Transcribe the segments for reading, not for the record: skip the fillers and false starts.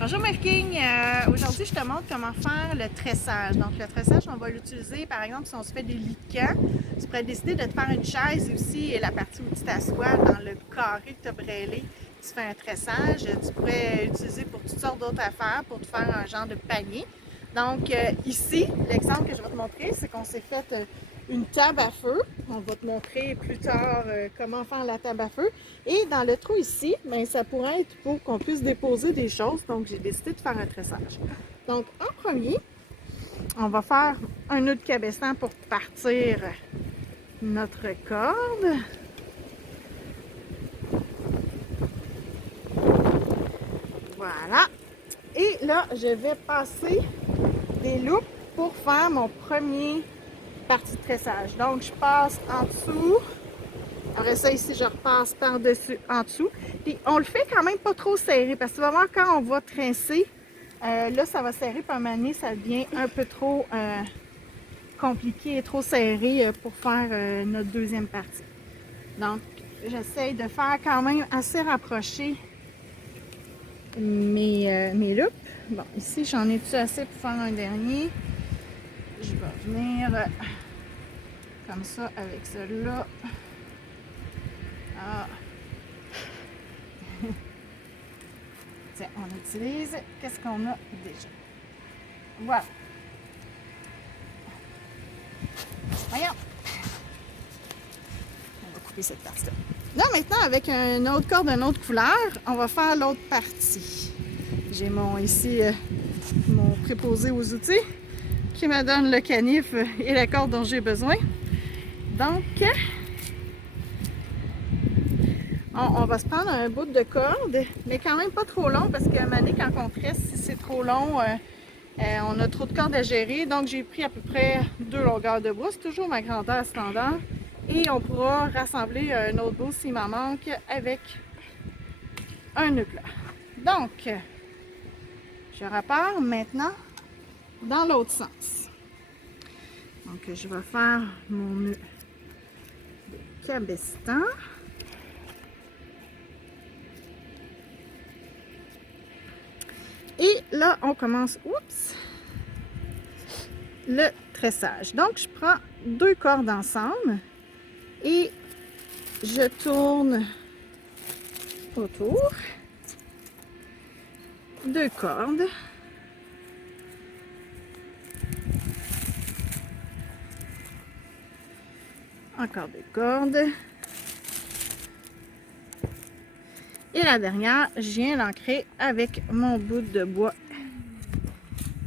Bonjour Marie-King, aujourd'hui je te montre comment faire le tressage. Donc le tressage, on va l'utiliser par exemple si on se fait des lits de camp. Tu pourrais décider de te faire une chaise aussi, la partie où tu t'assois dans le carré que tu as brêlé, tu fais un tressage. Tu pourrais l'utiliser pour toutes sortes d'autres affaires, pour te faire un genre de panier. Donc ici, l'exemple que je vais te montrer, c'est qu'on s'est fait une table à feu. On va te montrer plus tard comment faire la table à feu. Et dans le trou ici, bien, ça pourrait être pour qu'on puisse déposer des choses. Donc, j'ai décidé de faire un tressage. Donc, en premier, on va faire un nœud de cabestan pour partir notre corde. Voilà. Et là, je vais passer des loupes pour faire mon premier partie de tressage. Donc, je passe en dessous. Après ça, ici, je repasse par-dessus, en dessous. Puis, on le fait quand même pas trop serré parce que tu vas voir quand on va tresser, là, ça va serrer, puis à un moment donné, ça devient un peu trop compliqué et trop serré pour faire notre deuxième partie. Donc, j'essaye de faire quand même assez rapprocher mes loupes. Bon, ici, j'en ai-tu assez pour faire un dernier? Je vais venir comme ça avec celui-là. Ah. Tiens, on utilise, qu'est-ce qu'on a déjà? Voilà. Voyons. On va couper cette partie-là. Là, maintenant, avec une autre corde d'une autre couleur, on va faire l'autre partie. J'ai ici mon préposé aux outils qui me donne le canif et la corde dont j'ai besoin. Donc, on va se prendre un bout de corde, mais quand même pas trop long parce qu'à un moment donné, quand on tresse, si c'est trop long, on a trop de corde à gérer. Donc, j'ai pris à peu près 2 longueurs de bout. C'est toujours ma grandeur standard. Et on pourra rassembler un autre bout s'il m'en manque avec un nœud plat. Donc, je repars maintenant dans l'autre sens. Donc, je vais faire mon nœud de cabestan. Et là, on commence, oups, le tressage. Donc, je prends 2 cordes ensemble et je tourne autour. 2 cordes. Encore 2 cordes. Et la dernière, je viens l'ancrer avec mon bout de bois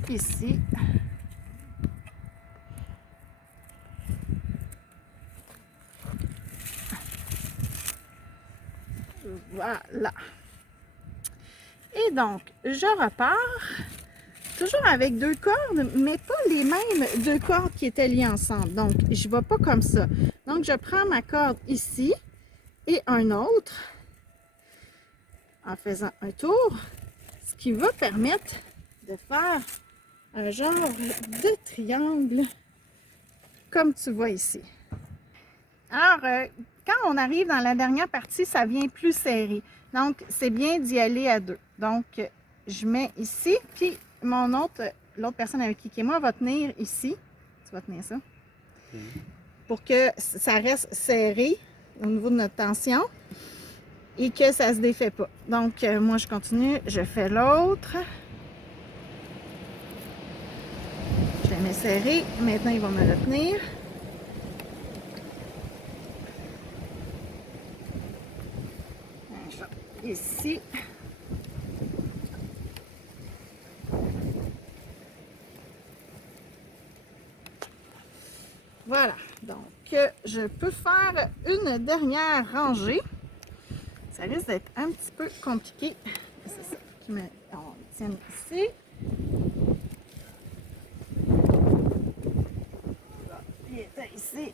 ici. Voilà. Et donc, je repars, toujours avec 2 cordes, mais pas les mêmes 2 cordes qui étaient liées ensemble. Donc, je ne vais pas comme ça. Donc, je prends ma corde ici et un autre en faisant un tour, ce qui va permettre de faire un genre de triangle comme tu vois ici. Alors, quand on arrive dans la dernière partie, ça vient plus serré. Donc, c'est bien d'y aller à 2. Donc, je mets ici, puis l'autre personne avec qui moi va tenir ici. Tu vas tenir ça. Pour que ça reste serré au niveau de notre tension et que ça ne se défait pas. Donc, moi, je continue. Je fais l'autre. Je les mets serrés. Maintenant, il va me retenir. Ici. Voilà, donc je peux faire une dernière rangée. Ça risque d'être un petit peu compliqué. C'est ça qui me... On le tient ici. Il était ici.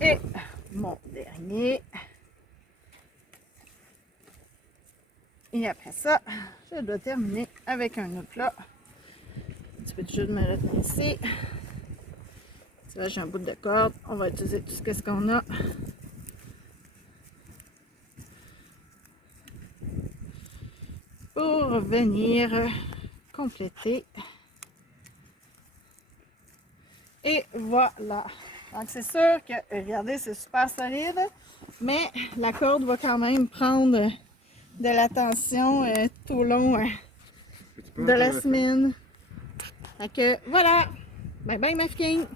Et mon dernier. Et après ça, je dois terminer avec un autre plat. Un petit peu de jus de me retenir ici. Là, j'ai un bout de corde. On va utiliser tout ce qu'on a. Pour venir compléter. Et voilà. Donc, c'est sûr que, regardez, c'est super solide, mais la corde va quand même prendre de l'attention tout au long de la semaine. Fait que, voilà. Bye bye, ma fille.